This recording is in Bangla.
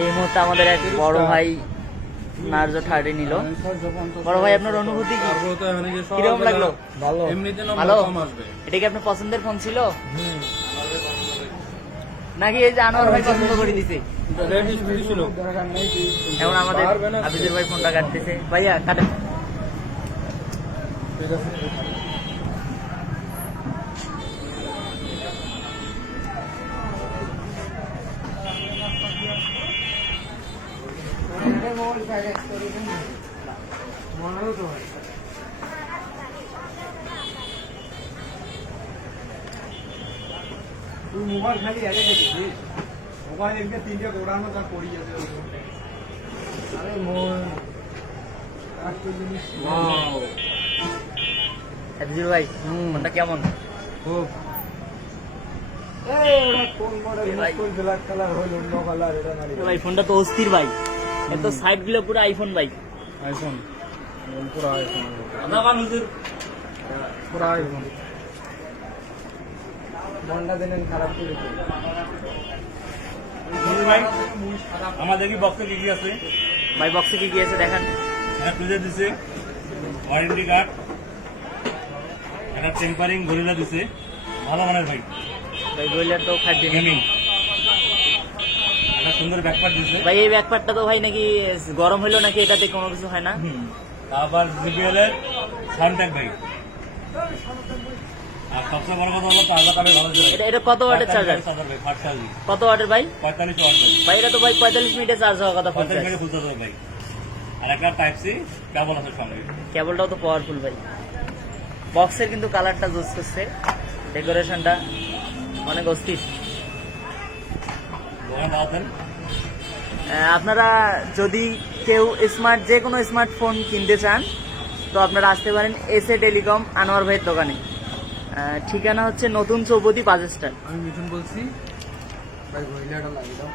এই মুহূর্তে আমাদের এক বড় ভাই নার্জো 30 নিল। বড় ভাই আপনার অনুভূতি কি, কিরকম লাগলো? ভালো। এটা কি আপনার পছন্দের ফোন ছিল নাকি এই যে আনোয়ার ভাই পছন্দ করে দিছে? এখন আমাদের আবিদুর ভাই ফোনটা কাটতেছে। ভাইয়া কাটেন। মোবাইল খালি আগে দিছি মোবাইল এমনি তিনটা দৌড়ানো যা পড়ি যাবে। আরে মোবাইল আজকে জিনিস ওয়াও। আবিদুর ভাই ফোনটা কেমন? খুব এই ওটা কোন মডেল কোন ব্ল্যাক কালার হলো অন্য কালার এটা না ভাই ফোনটা তো অস্থির ভাই, এত সাইড গুলো পুরো আইফোন ভাই। আইফোন পুরো আইফোন আদাবান হুজুর পুরো আইফোন মন্ডা দেন খারাপ করে ভাই আমাদের কি বক্সে কি কি আছে? ভাই বক্সে কি কি আছে দেখান। একটা ফ্রিজে দিছে, ওয়ারেন্টি কার্ড, একটা টেম্পারিং গরিলা দিছে, ভালো মানের ভাই ভাই বললেন তো খাদ্য গেমিং, একটা সুন্দর ব্যাকপার্ট দিছে ভাই। এই ব্যাকপার্টটা তো ভাই নাকি গরম হইলো নাকি এটাতে কোনো কিছু হয় না? তারপর জিবিএল এর সাউন্ডট্র্যাক ভাই। আর সবচেয়ে বড় কথা হলো চার্জার কামে ভালো ছিল। এটা কত ওয়াটের চার্জার? ভাই ফাস্ট চার্জিং কত ওয়াটের ভাই? 45 ওয়াট ভাই। ভাই এটা তো ভাই 45 মিনিটে চার্জ হওয়ার কথা। 45 মিনিটে ফুল চার্জ ভাই। আর একটা টাইপ সি কেবল আছে সঙ্গে। কেবলটাও তো পাওয়ারফুল ভাই। বক্সের কিন্তু কালারটা জোস করছে, ডেকোরেশনটা অনেক অস্থির। দোকান দাও দেন। আপনারা যদি কেউ স্মার্ট যে কোনো স্মার্টফোন কিনতে চান তো আপনারা আসতে পারেন এসএ টেলিকম আনোয়ার ভাইয়ের দোকানে। ঠিকানা হচ্ছে নতুন চৌপতি 5 স্টার। আমি মিঠুন বলছি ভাই, ঘড়িটাটা লাগিয়ে দাও।